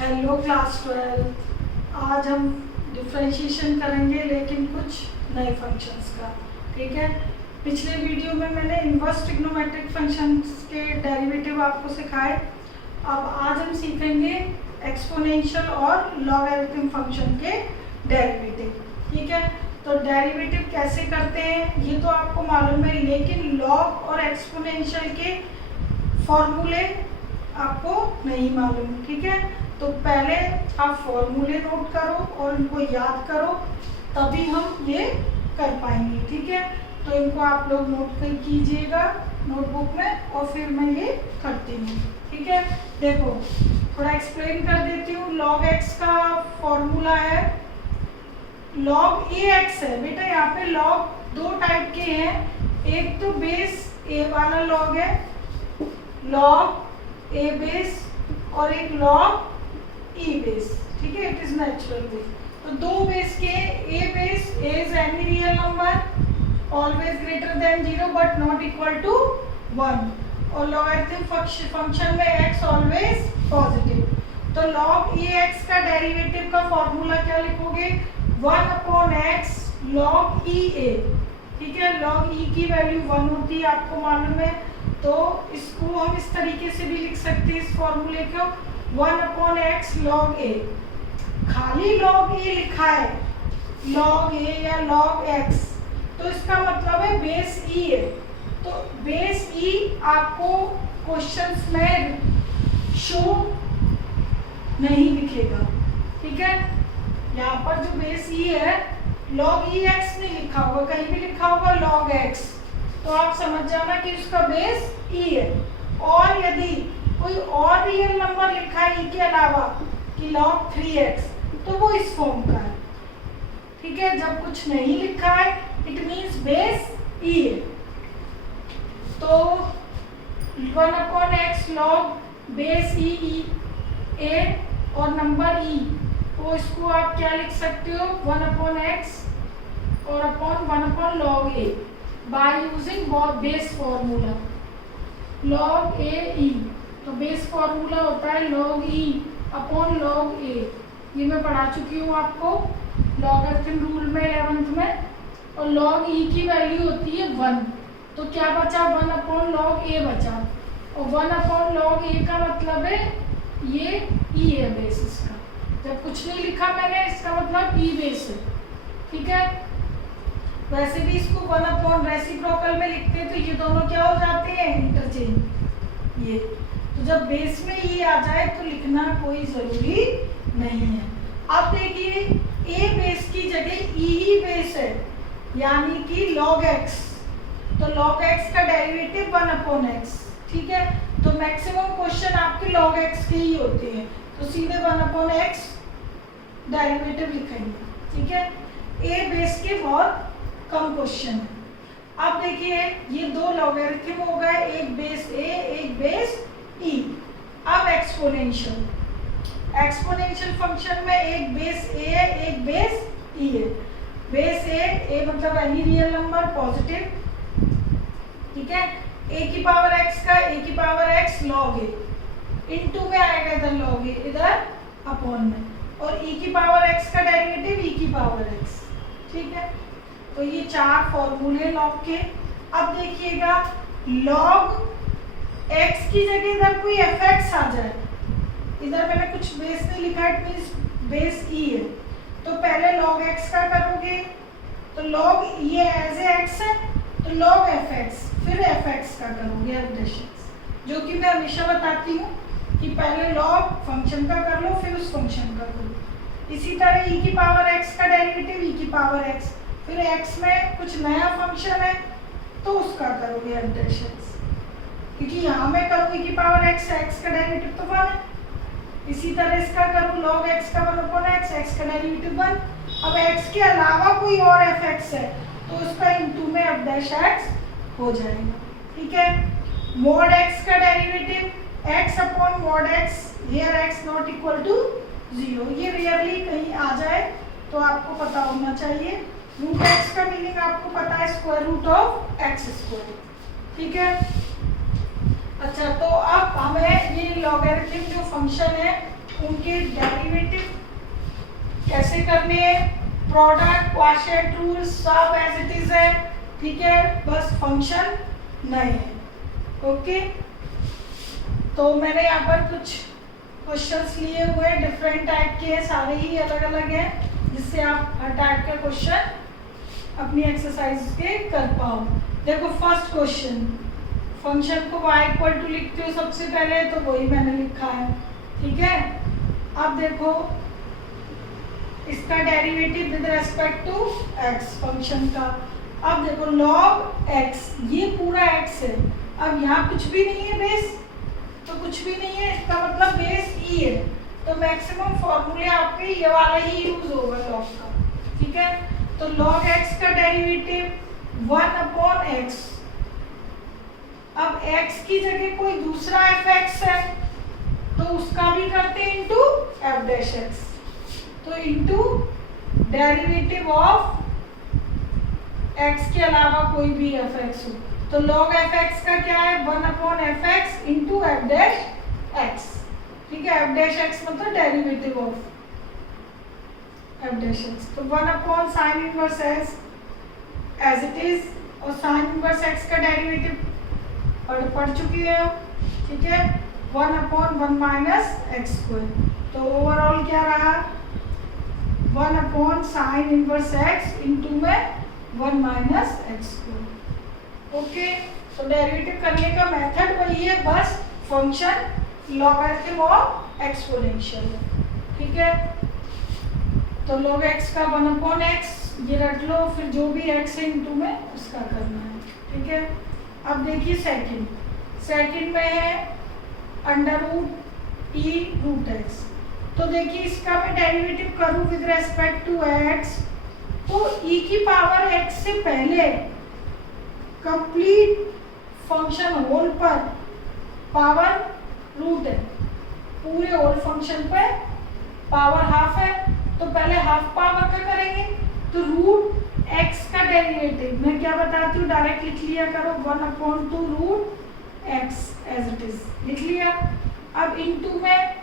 Hello class 12। आज हम differentiation करेंगे लेकिन कुछ नए फंक्शंस का। ठीक है, पिछले वीडियो में मैंने इनवर्स ट्रिग्नोमेट्रिक फंक्शंस के डेरिवेटिव आपको सिखाए। अब आज हम सीखेंगे एक्सपोनेंशियल और लॉगरिथम फंक्शन के डेरिवेटिव। ठीक है, तो डेरिवेटिव कैसे करते हैं ये तो आपको मालूम है, लेकिन लॉग और एक्सपोनेंशियल के फॉर्मूले आपको नहीं मालूम। ठीक है, तो पहले आप फॉर्मूले नोट करो और इनको याद करो, तभी हम ये कर पाएंगे। ठीक है, तो इनको आप लोग नोट कर कीजिएगा नोटबुक में और फिर मैं ये करती हूँ। ठीक है, देखो थोड़ा एक्सप्लेन कर देती हूँ। लॉग एक्स का फॉर्मूला है लॉग ए एक्स है। बेटा यहाँ पे लॉग दो टाइप के हैं, एक तो बेस ए वाला लॉग है, लॉग ए बेस, और एक लॉग ई बेस। ठीक है, इट इज नेचुरल बेस। तो दो बेस के, A base is any real number always greater than 0 but not equal to 1, और लॉगरिथम फंक्शन में x ऑलवेज पॉजिटिव। तो लॉग ए एक्स का डेरिवेटिव का फॉर्मूला क्या लिखोगे? 1/x log e a। ठीक है, log e की वैल्यू 1 होती है, आपको मालूम है। तो इसको हम इस तरीके से भी लिख सकते हैं, इस फॉर्मूले को 1/x log a। खाली log a लिखा है, log a या log x, तो इसका मतलब है बेस e है। तो बेस e आपको क्वेश्चंस में शो नहीं दिखेगा। ठीक है, यहाँ पर जो बेस e है, log e x नहीं लिखा होगा, कहीं भी लिखा होगा log x, तो आप समझ जाना कि उसका बेस e है। और यदि कोई और रियल नंबर लिखा है e के अलावा कि log 3x, तो वो इस फॉर्म का है। ठीक है, जब कुछ नहीं लिखा है इट मीन्स बेस e है। तो 1/x log base e a और नंबर e, तो इसको आप क्या लिख सकते हो? 1/x और upon 1/log a by using base formula log a e। तो बेस फॉर्मूला होता है log e upon log a। ये मैं पढ़ा चुकी हूँ आपको लॉगरिथम रूल में 11th में। और log e की वैल्यू होती है 1, तो क्या बचा? 1/log a बचा। और 1/log a का मतलब है ये e है बेस इसका। जब कुछ नहीं लिखा मैंने, इसका मतलब ई बेस है। ठीक है, वैसे भी इसको 1/ रेसिप्रोकल में लिखते हैं, तो ये दोनों क्या हो जाते हैं? इंटरचेंज। ये तो जब बेस में ये आ जाए तो लिखना कोई जरूरी नहीं है। अब देखिए ए बेस की जगह ई ही बेस है, यानी कि log x। तो log x का डेरिवेटिव 1/x। ठीक है, तो मैक्सिमम क्वेश्चन आपके log x के ही होते हैं, तो सीधे 1/x डेरिवेटिव लिखेंगे। ठीक है, ए बेस के बहुत कम क्वेश्चन है। अब देखिए ये दो लॉगरिथम हो गए, एक बेस ए एक बेस ई। अब एक्सपोनेंशियल फंक्शन में एक बेस ए है एक बेस ई है। बेस ए मतलब एनी रियल नंबर पॉजिटिव। ठीक है, ए की पावर एक्स का ए की पावर एक्स log ए, इनटू में आएगा इधर log ए, इधर अपॉन में, और e की पावर x का डेरिवेटिव e की पावर x। ठीक है, तो ये चार फॉर्मूले log के। अब देखिएगा log x की जगह इधर कोई fx आ जाए, इधर मैंने कुछ बेस नहीं लिखा, इट मींस बेस e है। तो पहले log x का करोगे, तो log ये एज ए x है, तो log fx, फिर fx का करोगे एडिशंस, जो कि मैं हमेशा बताती हूँ कि पहले log फंक्शन का कर लो फिर उस फंक्शन का करो। इसी तरह e की पावर x का डेरिवेटिव e की पावर x, फिर x में कुछ नया फंक्शन है तो उसका करोगे एडिशंस, क्योंकि यहाँ मैं करूँ e की पावर x, x का डेरिवेटिव तो 1 है। इसी तरह इसका करूँ log x का 1/x, x का डेरिवेटिव 1। अब x के अलावा कोई और fx है तो उसका इनटू में f' हो जाएगा। ठीक है, mod x का derivative x/mod x, here x not equal to 0। ये रियरली कहीं आ जाए तो आपको पता होना चाहिए। रूट x का मीनिंग आपको पता है, स्क्वायर रूट ऑफ x²। ठीक है, अच्छा तो अब हमें ये लॉगरिथम जो फंक्शन है उनके डेरिवेटिव कैसे करने हैं, प्रोडक्ट, क्वोशिएंट रूल सब एज इट इज है, ठीक है, बस फंक्शन नहीं है। ओके, तो मैंने यहाँ पर कुछ क्वेश्चंस लिए हुए हैं, डिफरेंट टाइप के हैं, सारे ही अलग अलग हैं, जिससे आप हर टाइप का क्वेश्चन अपनी एक्सरसाइज के कर पाओ। देखो फर्स्ट क्वेश्चन, फंक्शन को y इक्वल टू लिखते हो सबसे पहले, तो वही मैंने लिखा है, ठीक है। अब देखो इसका derivative with respect to x function का। अब देखो log x, ये पूरा x है, अब यहाँ कुछ भी नहीं है बेस, तो कुछ भी नहीं है, इसका मतलब बेस e है, तो मैक्सिमम फॉर्मूले आपके ये वाला ही यूज होगा log का, ठीक है। तो log x का डेरिवेटिव 1/x, अब x की जगह कोई दूसरा fx है, तो उसका भी करते हैं इंटू f डैश x, तो इंटू डेरिवेटिव ऑफ x के अलावा कोई भी fx हो, तो log fx का क्या है 1/fx into f dash x, ठीक है। f डैश x मतलब derivative of f dash x, तो 1/sin inverse s as it is, और sin इनवर्स x का डेरिवेटिव पढ़ चुकी है, ठीक है, 1/1 माइनस एक्स स्क्वायर, तो ओवरऑल क्या रहा 1/sin इनवर्स x इंटू में 1 माइनस एक्स स्क्वायर। ओके, तो डेरिवेटिव करने का मेथड वही है, बस फंक्शन लॉगरिथम और एक्सपोनेंशियल है, ठीक है। तो log x का 1/x ये रख लो, फिर जो भी x है इंटू में उसका करना है, ठीक है। अब देखिए सेकंड में है √e√x, तो देखिए इसका मैं डेरिवेटिव करूं विद रेस्पेक्ट टू x, तो e की पावर x से पहले कंप्लीट फंक्शन होल पर पावर रूट है, पूरे होल फंक्शन पे पावर हाफ है, तो पहले हाफ पावर का करेंगे, तो रूट x का डेरिवेटिव मैं क्या बताती हूँ, डायरेक्ट लिख लिया करो 1/2 √x एज इट इज लिख लिया। अब इनटू में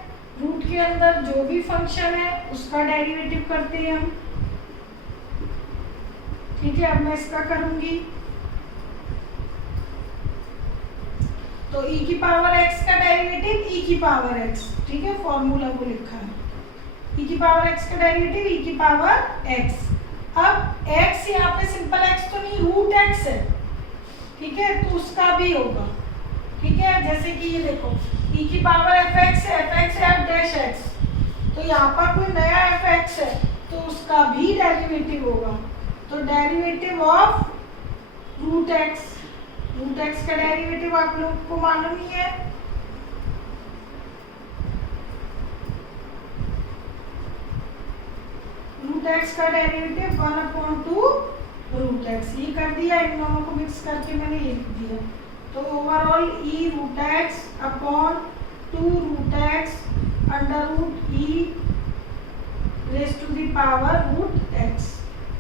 रूट के अंदर जो भी फंक्शन है उसका डेरिवेटिव करते हैं हम, ठीक है। अब मैं इसका करूंगी, तो e की पावर x का डेरिवेटिव e की पावर x, ठीक है, फॉर्मूला को लिखा है, e की पावर x का डेरिवेटिव e की पावर x। अब x यहाँ पे सिंपल x तो नहीं, रूट x है, ठीक है, तो उसका भी होगा, ठीक है। जैसे कि ये देखो e की पावर fx है, fx है f डैश x, तो यहाँ पर कोई नया fx है तो उसका भी डेरिवेटिव होगा, तो डेरिवेटिव ऑफ रूट x का डेरिवेटिव आप लोग को मालूम ही है, रूट x का डेरिवेटिव 1/2 √x, ये कर दिया, इन दोनों को मिक्स करके मैंने ये लिख दिया, तो overall e√x upon 2√x √e raise to the power √x,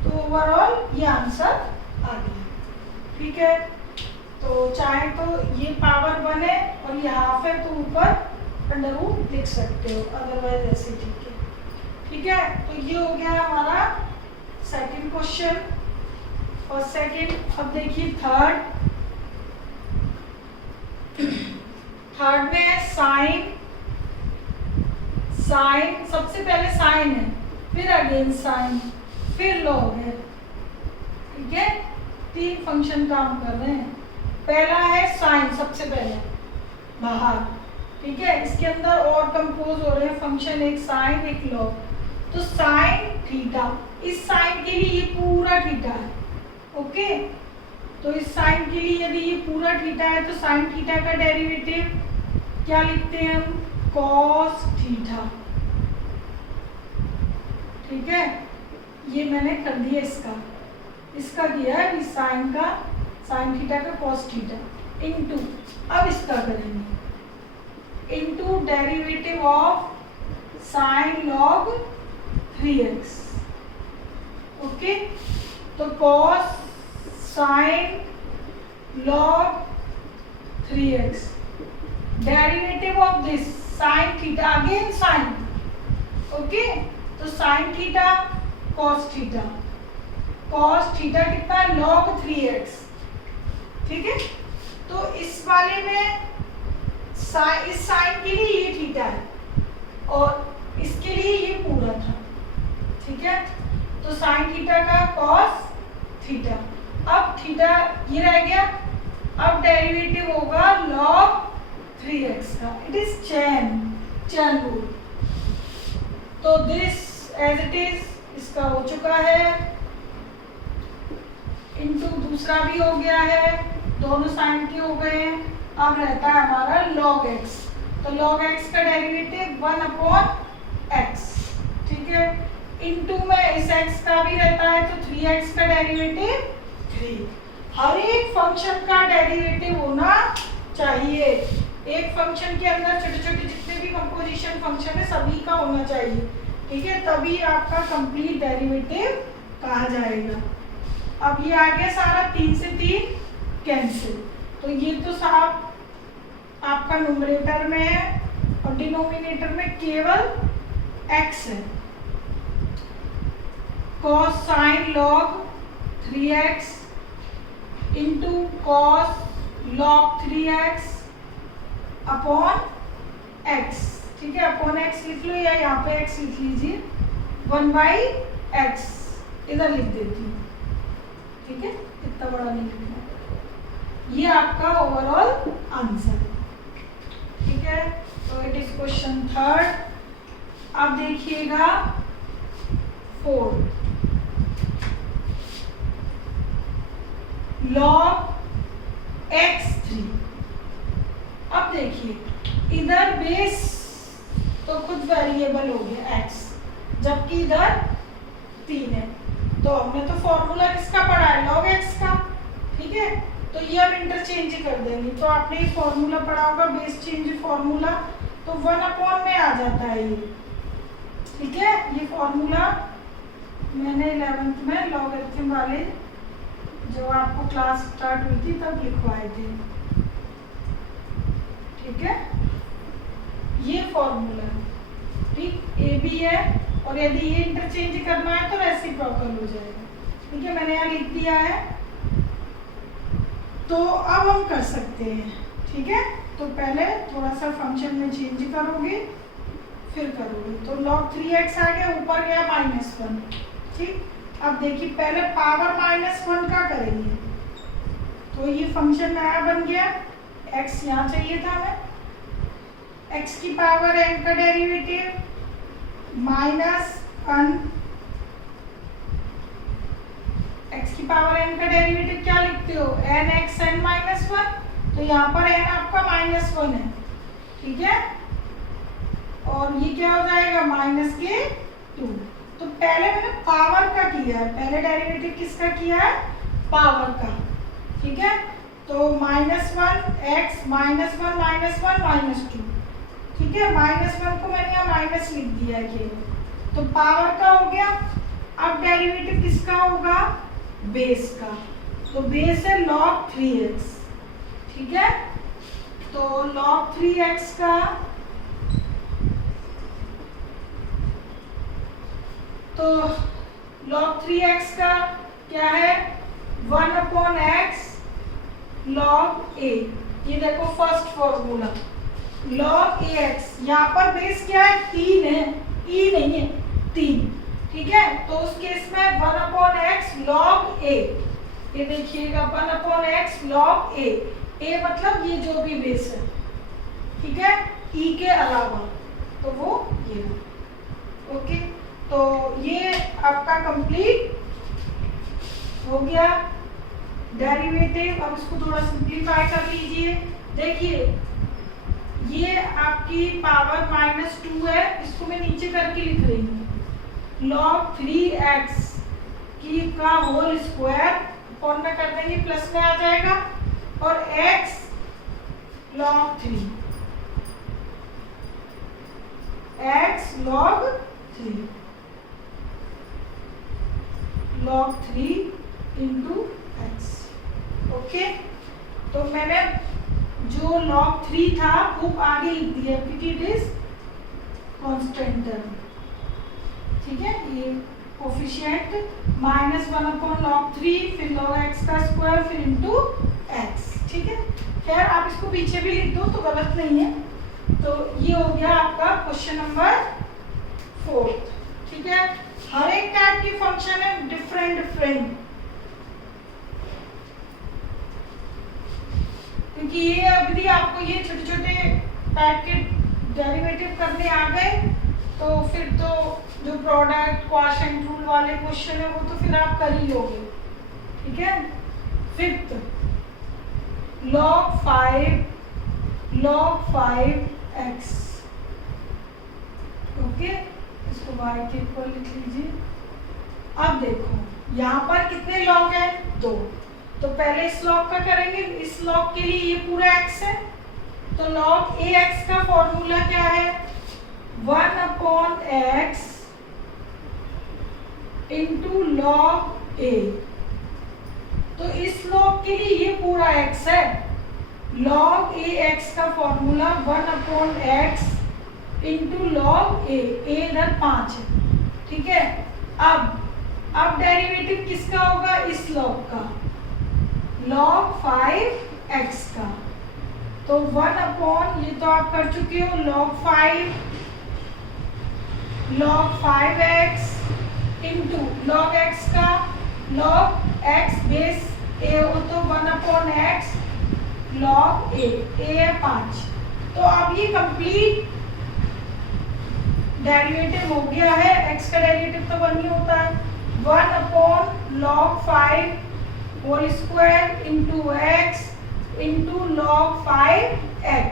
तो ओवरऑल ये आंसर आ गया, ठीक है। तो चाहे तो ये पावर बने और ये हाफ है तो ऊपर √ लिख सकते हो, अदरवाइज ऐसे ठीक है। तो ये हो गया हमारा सेकंड क्वेश्चन और सेकंड। अब देखिए थर्ड में है साइन, सबसे पहले साइन है, फिर अगेन साइन, फिर लॉग है, ठीक है, 3 फंक्शन काम कर रहे हैं। पहला है साइन, सबसे पहले बाहर, ठीक है, इसके अंदर और कंपोज हो रहे हैं फंक्शन, एक साइन एक लॉग, तो साइन थीटा, इस साइन के लिए ये पूरा थीटा है, ओके, तो इस साइन के लिए यदि ये पूरा थीटा है तो साइन थीटा का डेरिवेटिव क्या लिखते हैं हम, कॉस थीटा, ठीक है। ये मैंने कर दिया, इसका किया है अभी साइन थीटा का कॉस थीटा इनटू, अब इसका करेंगे into derivative of sine log 3x, okay, तो cos sine log 3x, derivative of this sine theta, again sine, okay, तो sine theta cos theta, cos theta कितना है log 3x, ठीक है। तो इस वाले में इस साइन के लिए ये थीटा है और इसके लिए ये पूरा था, ठीक है। तो साइन थीटा का कॉस थीटा, अब थीटा ये रह गया, अब डेरिवेटिव होगा log 3x का, इट इज चैन रूल। तो दिस एज इट इज इसका हो चुका है, इनटू दूसरा भी हो गया है, दोनों साइन के हो गए हैं। अब रहता है हमारा log x, तो log x का डेरिवेटिव 1/x, ठीक है। इनटू में इस x का भी रहता है तो 3x का डेरिवेटिव 3। हर एक फंक्शन का डेरिवेटिव होना चाहिए, एक फंक्शन के अंदर छोटे छोटे जितने भी कंपोजिशन फंक्शन है सभी का होना चाहिए, ठीक है, तभी आपका कंप्लीट डेरिवेटिव कहा जाएगा। अब ये आ गया सारा 3 से 3 कैंसिल, तो ये तो साहब आपका न्यूमरेटर में है और डिनोमिनेटर में केवल x है। cos sin log 3x into cos log 3x upon x, ठीक है, अपॉन x लिख लो या यहाँ पे x लिख लीजिए, 1/x इधर लिख देती हूँ, ठीक है, इतना बड़ा नहीं लिखना। ये आपका ओवरऑल आंसर, ठीक है। तो इट इज क्वेश्चन 3। अब देखिएगा 4, log x3। अब देखिए इधर बेस तो खुद वेरिएबल हो गया x, जबकि इधर 3 है, तो हमने तो फॉर्मूला किसका पढ़ा है log x का, ठीक है। तो ये हम इंटरचेंज कर देंगे, तो आपने ये फॉर्मूला पढ़ा होगा बेस चेंज फॉर्मूला, तो 1 में आ जाता है ये, ठीक है। ये फॉर्मूला मैंने 11th में लॉगरिथम वाले जब आपको क्लास स्टार्ट हुई थी तब लिखवाए थे, ठीक है। ये फॉर्मूला ठीक ए बी है, और यदि ये इंटरचेंज करना है तो रेसिप्रोकल हो जाएगा, ठीक है, मैंने यहाँ लिख दिया है। तो अब हम कर सकते हैं, ठीक है। तो पहले थोड़ा सा फंक्शन में चेंज करोगे फिर करोगे, तो log 3x आ गया, ऊपर गया -1, ठीक। अब देखिए पहले पावर -1 का करेंगे, तो ये फंक्शन नया बन गया, x यहाँ चाहिए था हमें, x की पावर n का डेरिवेटिव -1, x की पावर n का डेरिवेटिव क्या लिखते हो nx n -1, तो यहाँ पर n आपका -1 है, ठीक है, और ये क्या हो जाएगा -2। तो पहले मैंने पावर का किया है, पहले डेरिवेटिव किसका किया है पावर का, ठीक है। तो -1 x -1 -2, ठीक है, -1 को मैंने यहाँ माइनस लिख दिया है केवल, तो पावर का हो गया। अब डेरिवेटिव किसका होगा बेस का, तो बेस है log 3x, ठीक है। तो log 3x का तो log 3x का क्या है 1/x log a, ये देखो फर्स्ट फॉर्मूला log ax, यहाँ पर बेस क्या है 3 है, e नहीं है 3, ठीक है। तो उस केस में 1/x log a, ये देखिएगा 1/x log a, a मतलब ये जो भी बेस है, ठीक है, e के अलावा, तो वो ये, ओके। तो ये आपका कंप्लीट हो गया डेरिवेटिव। अब इसको थोड़ा सिंप्लीफाई कर लीजिए, देखिए ये आपकी पावर -2 है, इसको मैं नीचे करके लिख रही हूँ log 3x की का होल स्क्वायर, और में कर देंगे प्लस में आ जाएगा, और x log 3, x log 3 into x, okay. तो मैंने जो log 3 था वो आगे लिख दिया क्योंकि इट इज कांस्टेंट टर्म, ठीक है, ये कोफिशिएंट -1/log3 फिर log x का स्क्वायर फिर इंटू x, ठीक है। खैर आप इसको पीछे भी लिख दो तो गलत नहीं है। तो ये हो गया आपका क्वेश्चन नंबर 4, ठीक है। हर एक टाइप की फंक्शन है डिफरेंट, क्योंकि ये अभी आपको ये छोटे छोटे टाइप के डेरिवेटिव करने आ गए तो फिर तो जो प्रोडक्ट क्वोशिएंट रूल वाले क्वेश्चन है वो तो फिर आप कर ही लोगे, ठीक है। 5th log 5x, ओके, इसको y के इक्वल लिख लीजिए। अब देखो यहाँ पर कितने लॉग है, 2, तो पहले इस लॉग का करेंगे। इस लॉग के लिए ये पूरा x है, तो log ax का फॉर्मूला क्या है, 1/x इंटू log a। तो इस लॉग के लिए ये पूरा x है, log ax का formula 1/x into log a इधर 5 है, ठीक है। अब डेरिवेटिव किसका होगा, इस लॉग का, log 5x का। तो 1/, ये तो आप कर चुके हो, log 5x into log x का, log x बेस a हो तो 1/x log a है 5। तो अब ये कंप्लीट डेरिवेटिव हो गया है। x का डेरिवेटिव तो 1 ही होता है, 1/log 5 whole square into x into log 5x,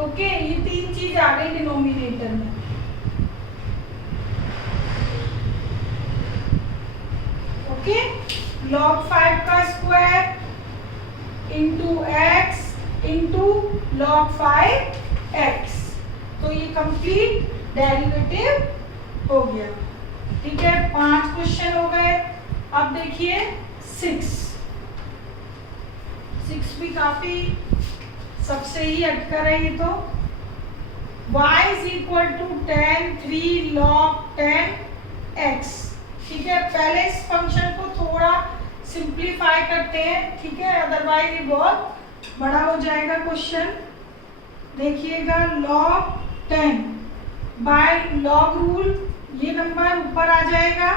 okay. ये 3 चीज आ गई डिनोमिनेटर में, ओके। log 5 का square into x into log 5x, तो ये कंप्लीट डेरिवेटिव हो गया, ठीक है। 5 क्वेश्चन हो गए। अब देखिए 6 भी काफी सबसे ही अटकर है ये तो। y = tan 3 log 10x, ठीक है। पहले इस फंक्शन को थोड़ा सिंप्लीफाई करते हैं, ठीक है, अदरवाइज ये बहुत बड़ा हो जाएगा क्वेश्चन। देखिएगा log 10 बाय log रूल, ये नंबर ऊपर आ जाएगा,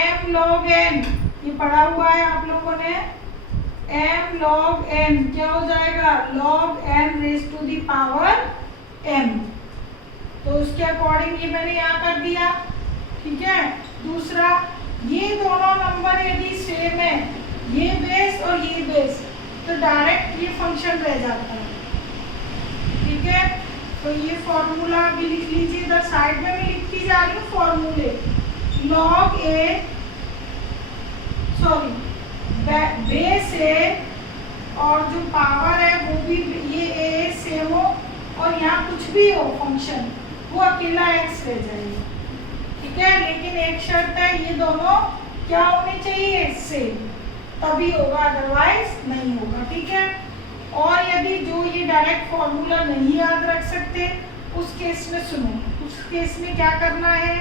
m log n, ये पढ़ा हुआ है आप लोगों ने, m log n क्या हो जाएगा, log n raise to the power m। तो उसके अकॉर्डिंग ये मैंने यहाँ कर दिया, ठीक है। दूसरा, ये दोनों नंबर यदि सेम है, ये बेस और ये बेस, तो डायरेक्ट ये फंक्शन रह जाता है, ठीक है। तो ये फॉर्मूला भी लिख लीजिए, इधर साइड में मैं लिखती जा रही हूँ फॉर्मूले। log a, सॉरी, बेस ए और जो पावर है वो भी ये ए सेम हो और यहाँ कुछ भी हो फंक्शन, वो अकेला x रह जाएगा, ठीक है। लेकिन एक शर्त है, ये दोनों क्या होने चाहिए, सेम, तभी होगा, अदरवाइज नहीं होगा, ठीक है। और यदि जो ये डायरेक्ट फॉर्मूला नहीं याद रख सकते, उस केस में सुनो, उस केस में क्या करना है,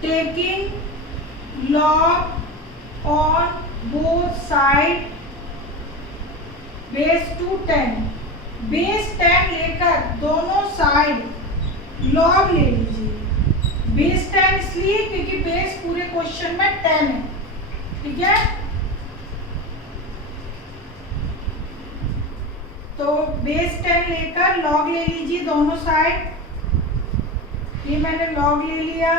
taking log on both side base to 10, base 10 लेकर दोनों साइड log ले लीजिए। बेस 10 इसलिए क्योंकि बेस पूरे क्वेश्चन में 10 है, ठीक है। तो बेस 10 लेकर log ले लीजिए दोनों साइड, ये मैंने log ले लिया।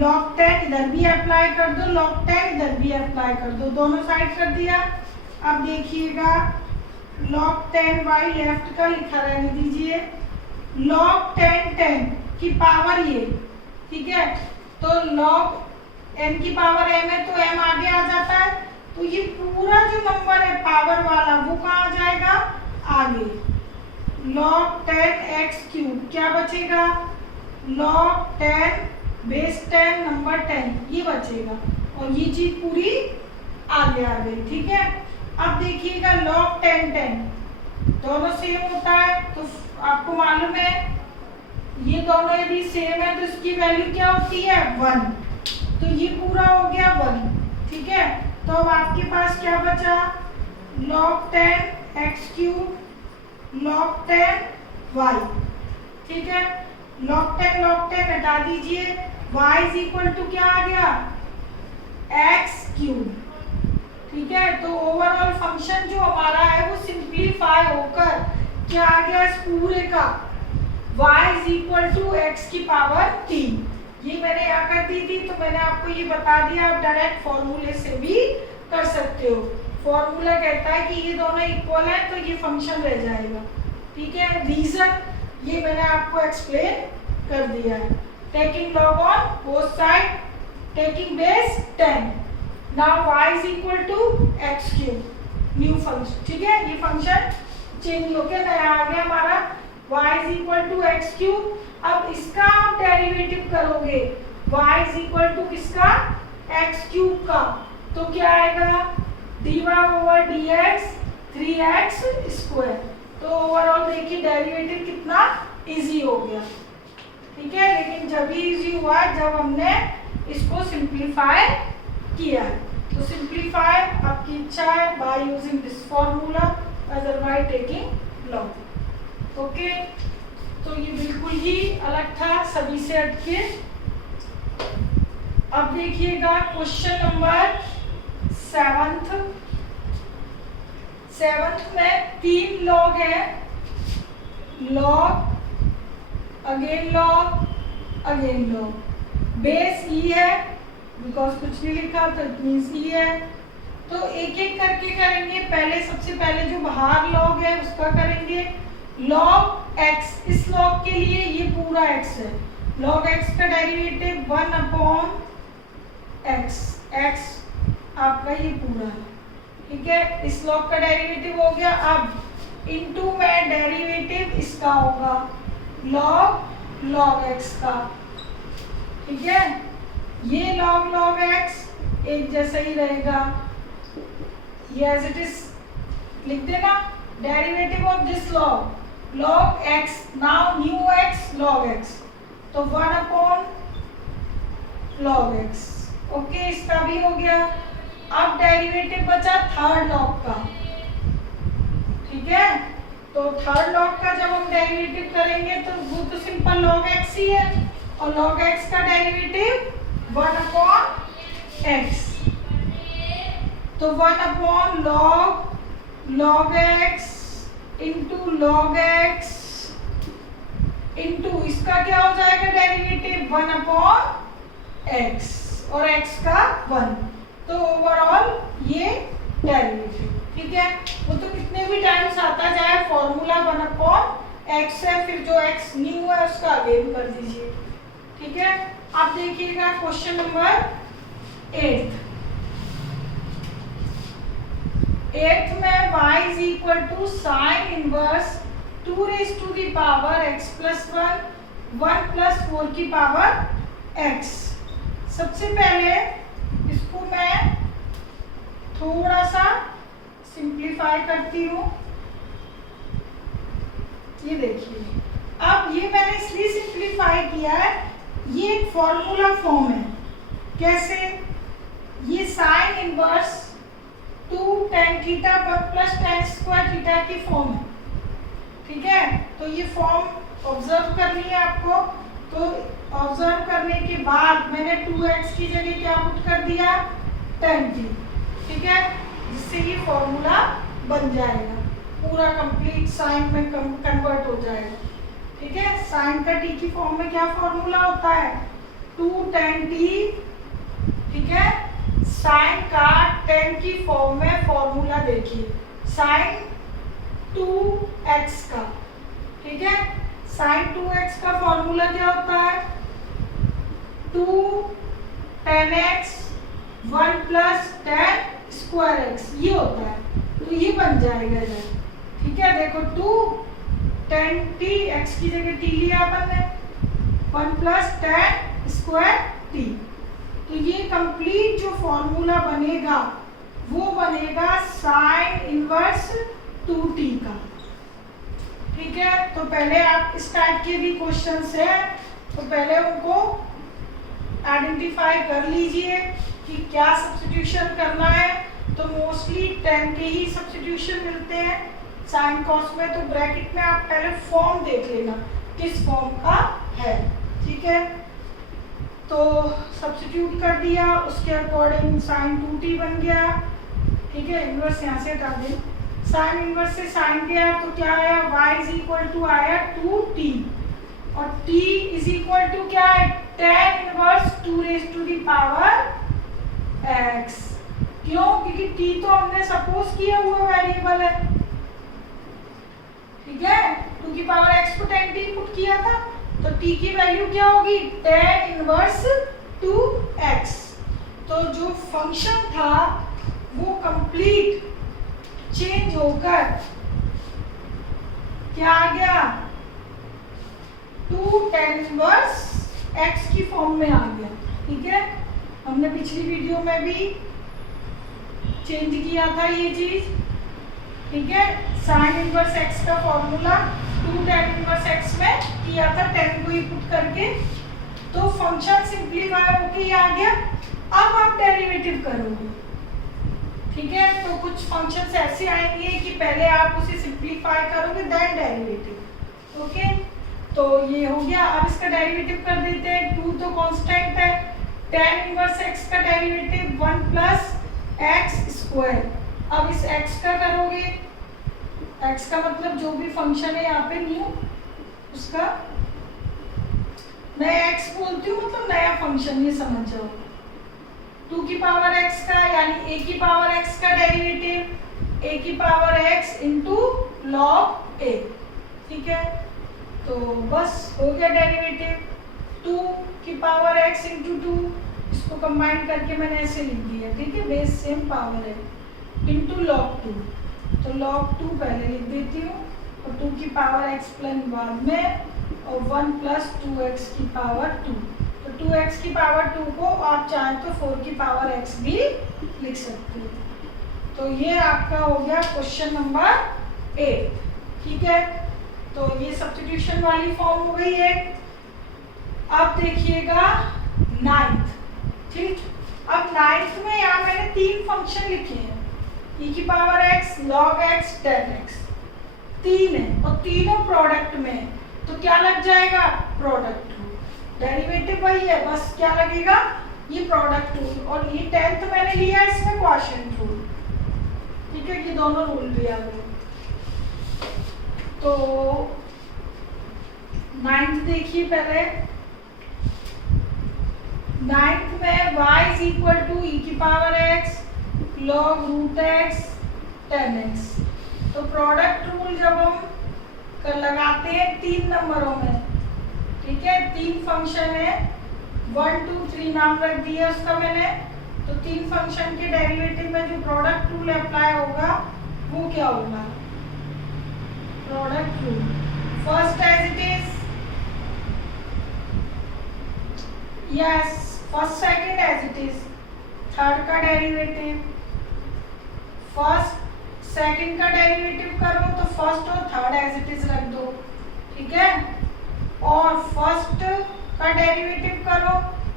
log 10 इधर भी अप्लाई कर दो, log 10 इधर भी अप्लाई कर दो, दोनों साइड कर दिया। अब देखिएगा log 10y लेफ्ट का लिखा रहने दीजिए, log 10 की पावर ये, ठीक है। तो log n की पावर m है तो m आगे आ जाता है, तो ये पूरा जो नंबर है पावर वाला वो कहाँ आ जाएगा, आगे। log 10x³ क्या बचेगा, log 10 बेस 10 नंबर 10 ये बचेगा, और ये चीज पूरी आगे आ गई, ठीक है। अब देखिएगा log 10 दोनों सेम होता है, तो आपको मालूम है ये दोनों यदि सेम है तो इसकी वैल्यू क्या होती है 1, तो ये पूरा हो गया 1। ठीक है, तो अब आपके पास क्या बचा log 10 x cube log 10 y। ठीक है, log 10 हटा दीजिए, y इज इक्वल टू क्या आ गया x क्यूब। ठीक है, तो ओवरऑल फंक्शन जो हमारा है वो सिंप्लीफाई होकर क्या आ गया इस पूरे का y is equal to x की पावर 3। ये मैंने यहाँ कर दी थी, तो मैंने आपको ये बता दिया, आप डायरेक्ट फॉर्मूले से भी कर सकते हो। फॉर्मूला कहता है कि ये दोनों इक्वल है तो ये फंक्शन रह जाएगा। ठीक है, रीजन ये मैंने आपको एक्सप्लेन कर दिया है। Taking log on both side, taking base 10, now y is equal to x cube, new function. ठीक है, ये फंक्शन चेंज हो गया, नया आ गया हमारा y is equal to x cube. अब इसका आप डेरिवेटिव करोगे y इज इक्वल टू किसका x क्यूब का, तो क्या आएगा dy over dx 3x square. तो ओवरऑल देखिए डेरिवेटिव कितना इजी हो गया। ठीक है, लेकिन जब ही इजी हुआ जब हमने इसको सिंप्लीफाई किया है। तो सिंप्लीफाई आपकी इच्छा है by using this formula otherwise taking log. Okay, तो ये बिल्कुल ही अलग था सभी से हटके। अब देखिएगा क्वेश्चन नंबर 7th में 3 लॉग है, लॉग अगेन लॉग, बेस ई है बिकॉज कुछ नहीं लिखा तो इट मींस ई है। तो एक एक करके करेंगे। पहले सबसे पहले जो बाहर लॉग है उसका करेंगे log x। इस लॉग के लिए ये पूरा x है, log x का डेरिवेटिव 1 अपॉन x, x आपका ये पूरा है। ठीक है, इस लॉग का डेरिवेटिव हो गया। अब इनटू में डेरिवेटिव इसका होगा log x का। ठीक है, ये log x एक जैसा ही रहेगा, ये एज इट इज लिख देना। Derivative of this log x, now new x log x, तो 1 अपॉन log x। ओके, इसका भी हो गया। अब डेरिवेटिव बचा थर्ड लॉग का। ठीक है, तो थर्ड लॉग का जब हम डेरिवेटिव करेंगे तो वो तो सिंपल log x ही है, और log x का डेरिवेटिव 1 अपॉन x, तो 1 upon log x into log x into इसका क्या हो जाएगा डेरिवेटिव 1 अपॉन x और x का 1, तो ओवरऑल ये डेरिवेटिव। ठीक है, वो तो कितने भी टाइम्स आता जाए, फॉर्मूला 1 अपॉन x है, फिर जो x न्यू है उसका अगेन कर दीजिए। ठीक है, अब देखिएगा क्वेश्चन नंबर 8th में y is equal to sine inverse 2 raise to the power x plus 1 plus 4 की पावर x। सबसे पहले इसको मैं थोड़ा सा सिंप्लीफाई करती हूँ। ये देखिए, अब ये मैंने इसलिए सिंप्लीफाई किया है, ये एक फॉर्मूला फॉर्म है। कैसे, ये sign inverse 2 tan theta plus tan square theta की फॉर्म है। ठीक है, तो ये फॉर्म ऑब्जर्व करनी है आपको। तो ऑब्जर्व करने के बाद मैंने 2x की जगह क्या पुट कर दिया tan t। ठीक है, जिससे ये फॉर्मूला बन जाएगा, पूरा कंप्लीट साइन में कन्वर्ट हो जाएगा। ठीक है, साइन का t की फॉर्म में क्या फॉर्मूला होता है 2 tan t। ठीक है, साइन का tan की फॉर्म में फॉर्मूला देखिए साइन 2x का। ठीक है, साइन 2x का फॉर्मूला क्या होता है 2 tan x 1 plus tan square x, ये होता है। तो ये बन जाएगा इधर। ठीक है, देखो 2 tan t, x की जगह t लिया अपन ने, 1 प्लस tan स्क्वायर t। तो ये कंप्लीट जो फॉर्मूला बनेगा वो बनेगा साइन 2t का। ठीक है, तो पहले आप इस टाइप के भी क्वेश्चंस है तो पहले उनको आइडेंटिफाई कर लीजिए कि क्या सब्स्टिट्यूशन करना है। तो मोस्टली 10 के ही सब्स्टिट्यूशन मिलते हैं साइन कॉस में, तो ब्रैकेट में आप पहले फॉर्म देख लेना किस फॉर्म का है। ठीक है, तो सब्स्टिट्यूट कर दिया, उसके अकॉर्डिंग साइन 2t बन गया। ठीक है, इनवर्स यहाँ से हटा दें, साइन इनवर्स से साइन गया तो क्या आया, y इज इक्वल टू आया 2t और t इज इक्वल टू क्या है, tan inverse 2 raise to the power x। क्यों, क्योंकि t तो हमने सपोज किया हुआ वेरिएबल है। ठीक है, 2 की पावर x को tan t पुट किया था तो t की वैल्यू क्या होगी, tan इनवर्स 2x। तो जो फंक्शन था वो कंप्लीट चेंज होकर क्या आ गया, 2 tan इनवर्स x की फॉर्म में आ गया। ठीक है, हमने पिछली वीडियो में भी चेंज किया था ये चीज। ठीक है, साइन इनवर्स x का फॉर्मूला 2 tan इनवर्स x में किया था, tan को ही पुट करके, तो फंक्शन सिंप्लीफाई होके ही आ गया। अब आप डेरिवेटिव करोगे। ठीक है, तो कुछ फंक्शंस ऐसे आएंगे कि पहले आप उसे सिंप्लीफाई करोगे देन डेरिवेटिव। ओके, तो ये हो गया। अब इसका डेरिवेटिव कर देते हैं। 2 तो कांस्टेंट है, tan इनवर्स x का डेरिवेटिव 1 प्लस x स्क्वायर। अब इस x का करोगे, x का मतलब जो भी फंक्शन है यहाँ पे न्यू, उसका मैं x बोलती हूँ मतलब नया फंक्शन, ये समझ जाओ। 2 की पावर x का यानी a की पावर x का डेरिवेटिव a की power x into log a। ठीक है, तो बस हो गया डेरिवेटिव। 2 की पावर x इंटू 2, इसको कंबाइन करके मैंने ऐसे लिख दिया। ठीक है, बेस सेम पावर है, इंटू लॉग 2, तो log 2 पहले लिख देती हूँ और 2 की पावर x प्लस बाद में, और 1 प्लस 2x की पावर 2। तो 2x की पावर 2 को आप चाहें तो 4 की पावर x भी लिख सकते हो। तो ये आपका हो गया क्वेश्चन नंबर 8। ठीक है, तो ये सब्स्टिट्यूशन वाली फॉर्म हो गई है। अब देखिएगा 9th। ठीक, अब 9th में यहाँ मैंने 3 फंक्शन लिखे हैं, e की power x, log x, tan x, 3 है और तीनों प्रोडक्ट में, तो क्या लग जाएगा, प्रोडक्ट रूल। डेरिवेटिव वही है, बस क्या लगेगा, ये प्रोडक्ट रूल, और ये 10th मैंने लिया है इसमें क्वोशिएंट रूल। ठीक है, ये दोनों रूल भी आ गए। तो 9th देखिए पहले। 9th में y is equal to e की power x log root x tan x। तो प्रोडक्ट रूल जब हम लगाते हैं 3 नंबरों में, ठीक है, 3 फंक्शन है, 1 2 3 नाम रख दिया उसका मैंने, तो 3 फंक्शन के डेरिवेटिव में जो प्रोडक्ट रूल अप्लाई होगा वो क्या होगा, product rule. First as it is, yes, first second as it is, third का डेरिवेटिव, फर्स्ट सेकंड का डेरिवेटिव करो तो फर्स्ट और थर्ड एज इट इज रख दो। ठीक है, और फर्स्ट का डेरिवेटिव करो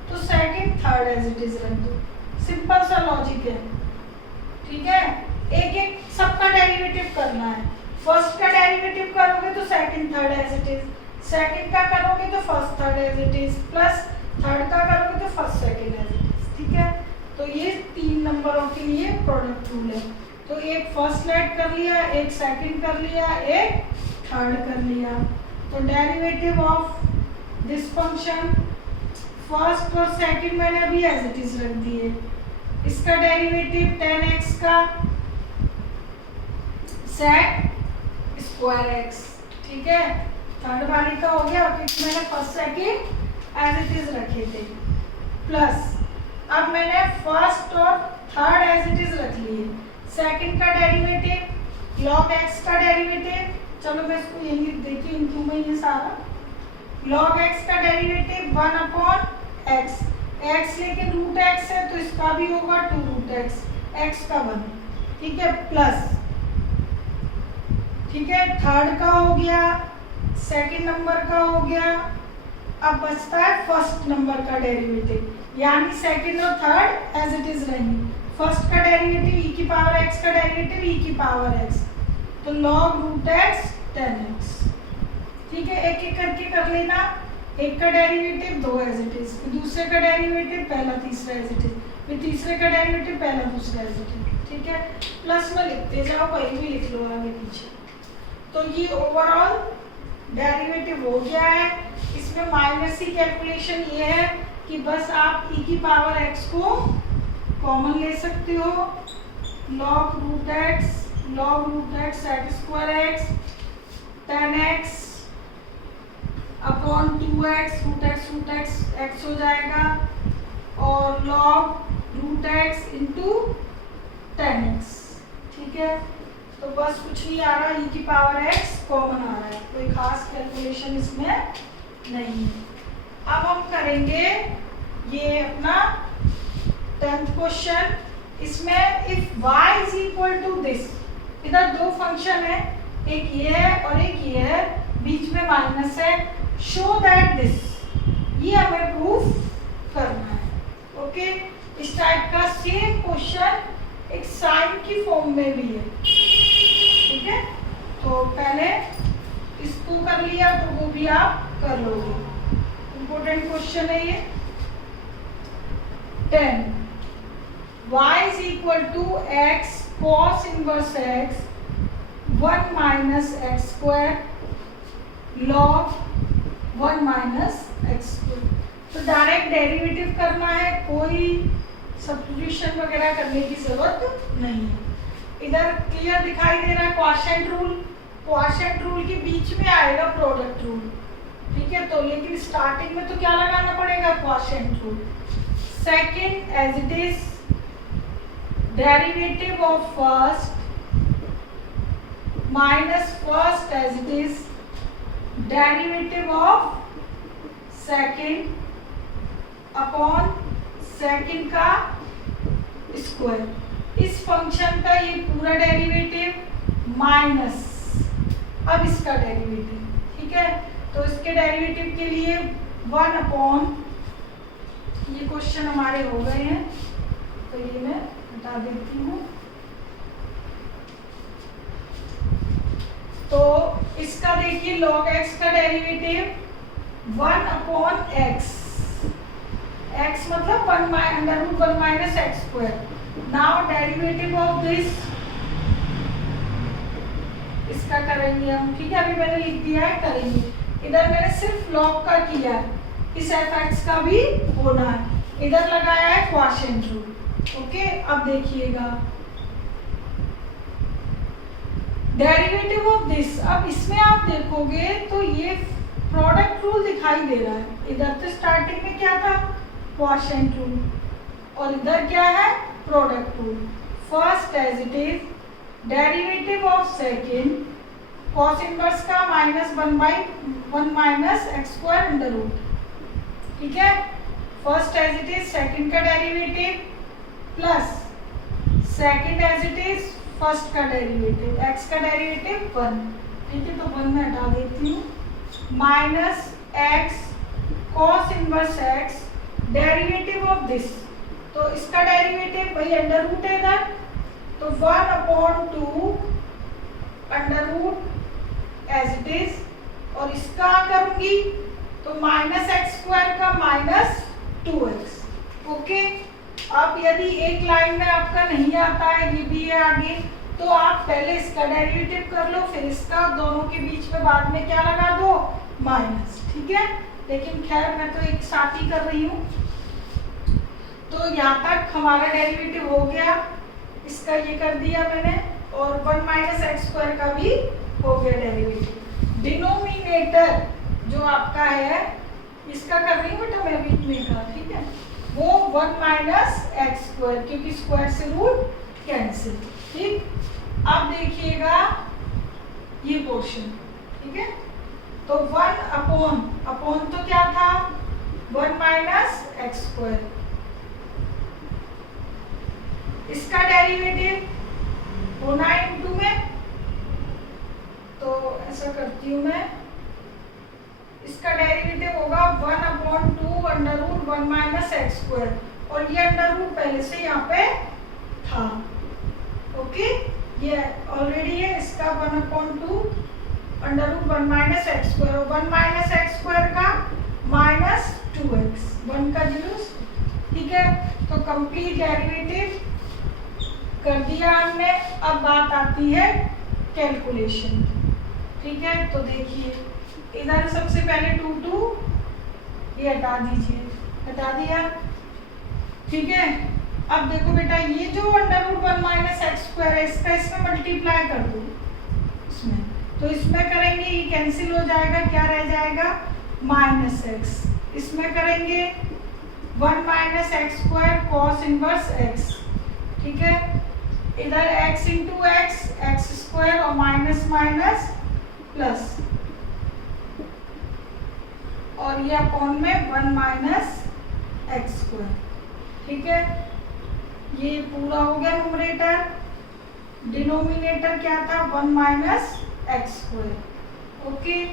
तो second third as it is रख दो। सिंपल सा लॉजिक है। ठीक है, एक एक सबका डेरिवेटिव करना है। फर्स्ट का डेरिवेटिव करोगे तो second third as it is, second का करोगे तो first third as it is, plus third का करोगे तो first second as it is. ठीक है, तो ये 3 नंबरों के लिए प्रोडक्ट रूल है। तो एक फर्स्ट लेट कर लिया, एक सेकंड कर लिया, एक थर्ड कर लिया। तो derivative of this function, first और सेकंड मैंने अभी एज इट इज रख दिए। इसका डेरिवेटिव tan x का sec स्क्वायर x। ठीक है, थर्ड वाली का हो गया क्योंकि मैंने first second as it is रखे थे, प्लस अब मैंने फर्स्ट और थर्ड एज इट इज रख लिए। सेकंड का डेरिवेटिव log x का डेरिवेटिव, चलो मैं इसको यही लिख देती हूँ इनटू में, ये सारा log x का डेरिवेटिव 1 अपॉन x, x लेकिन रूट x है तो इसका भी होगा 2 रूट x, x का 1। ठीक है, प्लस ठीक है, थर्ड का हो गया, सेकंड नंबर का हो गया, अब बचता है फर्स्ट नंबर का डेरिवेटिव, यानी सेकंड और थर्ड एज इट इज रहेंगे। फर्स्ट का डेरिवेटिव e की पावर x का डेरिवेटिव e की पावर x, तो log रूट x 10x। ठीक है, एक एक करके कर लेना। एक का डेरिवेटिव 2 एज इट इज, फिर दूसरे का डेरिवेटिव पहला तीसरा एज इट इज, फिर तीसरे का डेरिवेटिव पहला दूसरा एज इट इज। ठीक है, प्लस में लिखते जाओ, कहीं भी लिख लो आगे पीछे। तो ये ओवरऑल डेरिवेटिव हो गया है। इसमें माइनस की कैलकुलेशन ये है कि बस आप e की पावर x को कॉमन ले सकते हो, log root x x square x 10x upon 2x root x x हो जाएगा, और log root x into 10x। ठीक है, तो बस कुछ नहीं आ रहा, e की पावर x कॉमन आ रहा है, कोई खास कैलकुलेशन इसमें नहीं है। अब हम करेंगे ये अपना 10th क्वेश्चन। इसमें if y is equal to this, इधर दो फंक्शन है, एक ये है और एक ये है, बीच में माइनस है, शो दैट दिस, ये हमें प्रूफ करना है। ओके, इस टाइप का सेम क्वेश्चन एक साइन की फॉर्म में भी है। ठीक है, तो पहले इसको कर लिया तो वो भी आप कर लोगे, इंपॉर्टेंट क्वेश्चन है ये। 10 y is equal to x cos inverse x 1 minus x square log 1 minus x square। तो डायरेक्ट डेरिवेटिव करना है, कोई सब्स्टिट्यूशन वगैरह करने की जरूरत नहीं है। इधर क्लियर दिखाई दे रहा है क्वोशिएंट रूल, क्वोशिएंट रूल के बीच में आएगा प्रोडक्ट रूल। ठीक है, तो लेकिन स्टार्टिंग में तो क्या लगाना पड़ेगा, quotient rule. Second as it is derivative of first minus first as it is derivative of second upon second का स्क्वायर। इस फंक्शन का ये पूरा डेरिवेटिव माइनस अब इसका डेरिवेटिव। ठीक है, तो इसके डेरिवेटिव के लिए 1 अपॉन, ये क्वेश्चन हमारे हो गए हैं तो ये मैं हटा देती हूँ। तो इसका देखिए log x का डेरिवेटिव 1 अपॉन x, x मतलब 1 minus x square. Now derivative of this, इसका करेंगे हम। ठीक है, अभी मैंने लिख दिया है, करेंगे। इधर मैंने सिर्फ log का किया, इस fx का भी होना है। इधर लगाया है क्वोशिएंट रूल। ओके, अब देखिएगा डेरिवेटिव ऑफ दिस। अब इसमें आप देखोगे तो ये प्रोडक्ट रूल दिखाई दे रहा है। इधर तो स्टार्टिंग में क्या था, क्वोशिएंट रूल, और इधर क्या है, product rule. First as it is derivative of second cos inverse का -1 minus x square under root. ठीक है, first as it is second का derivative plus second as it is first का डेरिवेटिव, x का डेरिवेटिव 1। ठीक है, तो 1 में हटा देती हूँ, minus x cos inverse x derivative of this, तो इसका डेरिवेटिव वही अंडर रूट है इधर, तो 1 upon 2 under root as it is, और इसका करूंगी तो माइनस एक्स स्क्वायर का माइनस 2x। ओके, अब यदि एक लाइन में आपका नहीं आता है, ये भी है आगे, तो आप पहले इसका डेरिवेटिव कर लो, फिर इसका, दोनों के बीच में बाद में क्या लगा दो, माइनस। ठीक है, लेकिन खैर मैं तो एक साथ ही कर रही हूँ। तो यहाँ तक हमारा डेरिवेटिव हो गया, इसका ये कर दिया मैंने, और 1 माइनस एक्स स्क्वायर का भी हो गया डेरिवेटिव। डिनोमिनेटर जो आपका है, इसका कर रही हूँ बेटा मैं बीच में का, ठीक है, वो 1 माइनस एक्स स्क्वायर, क्योंकि स्क्वायर से रूट कैंसिल। ठीक, अब देखिएगा ये पोर्शन। ठीक है, तो 1 अपॉन तो क्या था, 1 माइनस एक्स स्क्वायर, इसका डेरिवेटिव होना है इनटू में स्क्वायर, और ये अंडर रूट पहले से यहाँ पे था। ओके, ये ऑलरेडी है, इसका 1/2 under root 1 minus x square, और 1 माइनस एक्स स्क्वायर का माइनस 2x, 1 का यूज। ठीक है, तो कंप्लीट डेरिवेटिव कर दिया हमने। अब बात आती है कैलकुलेशन। ठीक है, तो देखिए इधर सबसे पहले 2 ये हटा दीजिए, हटा दिया। ठीक है, अब देखो बेटा, ये जो under root 1 minus x square है, इसका इसमें मल्टीप्लाई कर दो इसमें, तो इसमें करेंगे ये कैंसिल हो जाएगा, क्या रह जाएगा माइनस एक्स। इसमें करेंगे 1 minus x square cos inverse x. ठीक है, इधर x इंटू एक्स स्क्वायर और माइनस माइनस प्लस, और ये अपॉन में 1 माइनस एक्स स्क्वायर। ठीक है, ये पूरा हो गया न्यूमरेटर। डिनोमिनेटर क्या था 1 minus x square. Okay,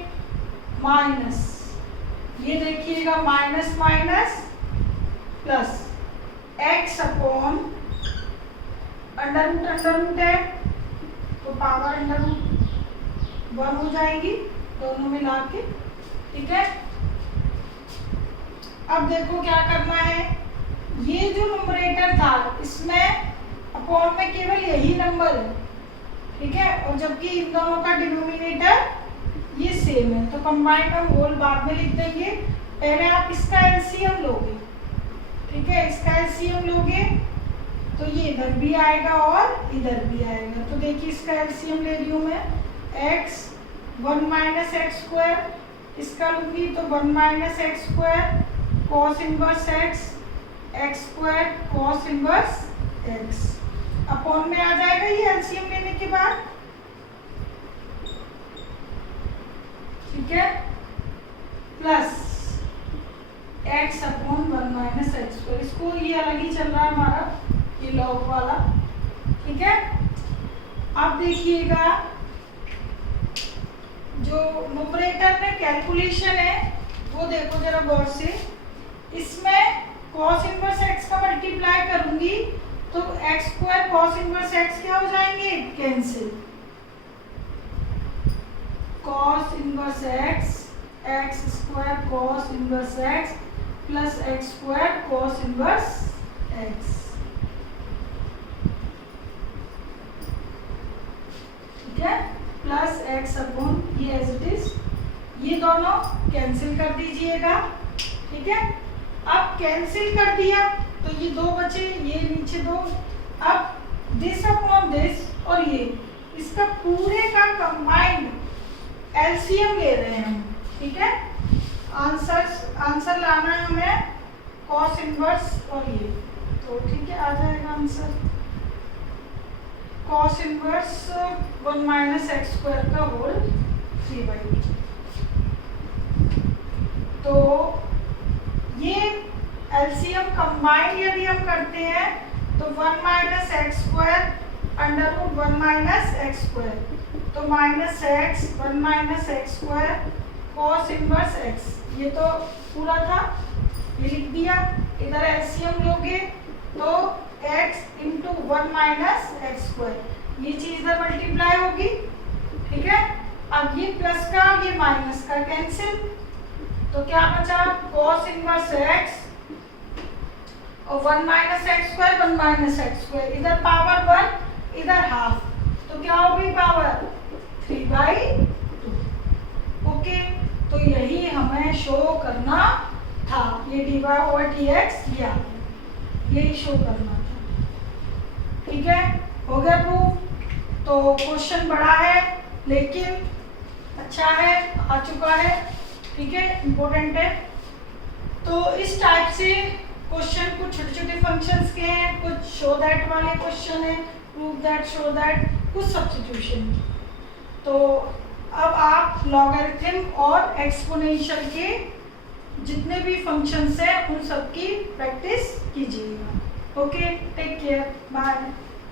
minus ये देखिएगा minus minus plus x upon under root है तो पावर अंडर रूट 1 हो जाएगी दोनों मिला के। ठीक है, अब देखो क्या करना है, ये जो न्यूमरेटर था इसमें अपॉन में केवल यही नंबर है। ठीक है, और जबकि इन दोनों का डिनोमिनेटर ये सेम है, तो कंबाइंड हम होल बाद में लिख देंगे। पहले आप इसका एलसीएम लोगे। ठीक है, इसका एलसीएम लोगे तो ये इधर भी आएगा और इधर भी आएगा। तो देखिए इसका एलसीएम ले रही हूँ मैं, x 1 माइनस एक्स स्क्वायर, इसका लूंगी तो 1 minus x square cos inverse x square cos inverse x, upon में आ जाएगा ये एलसीएम लेने के बाद। ठीक है, plus x upon 1 minus x square, इसको ये अलग ही चल रहा है हमारा ये लॉग वाला। ठीक है, अब देखिएगा जो न्यूमरेटर में कैलकुलेशन है वो देखो जरा गौर से। इसमें कॉस इनवर्स एक्स का मल्टीप्लाई करूंगी तो x square cos inverse x क्या हो जाएंगे cancel, cos inverse x square cos inverse x plus x square cos inverse x. Plus x upon ये एज इट इज, ये दोनों कैंसिल कर दीजिएगा। ठीक है, अब कैंसिल कर दिया तो ये 2 बचे, ये नीचे 2। अब दिस अपॉन दिस और ये इसका पूरे का कंबाइंड एलसीएम ले रहे हैं हम। ठीक है, आंसर लाना है हमें कॉस इनवर्स और ये, तो ठीक है आ जाएगा answer cos inverse 1 minus x square का होल 3/2। तो ये एलसीएम कंबाइंड यदि हम करते हैं तो 1 minus x square under root 1 minus x square, तो minus x 1 minus x square cos inverse x, ये तो पूरा था ये लिख दिया। इधर एलसीएम लोगे तो x into 1 minus x square, ये चीज इधर मल्टीप्लाई होगी। ठीक है, अब ये प्लस का ये माइनस का कैंसिल, तो क्या बचा कॉस इनवर्स x और 1 minus x square 1 minus x square, इधर पावर 1 इधर हाफ, तो क्या हो गई पावर 3/2। ओके, तो यही हमें शो करना था, ये dy/dx ये आ गया, यही शो करना था। ठीक है, हो गया प्रूफ। तो क्वेश्चन बड़ा है लेकिन अच्छा है, आ चुका है। ठीक है, इम्पोर्टेंट है। तो इस टाइप से क्वेश्चन कुछ छोटे छोटे फंक्शंस के हैं, कुछ शो दैट वाले क्वेश्चन है, प्रूव दैट, शो दैट, कुछ सब्स्टिट्यूशन। तो अब आप लॉगरिथम और एक्सपोनेंशियल के जितने भी फंक्शंस हैं उन सब की प्रैक्टिस कीजिएगा। Okay, take care, bye.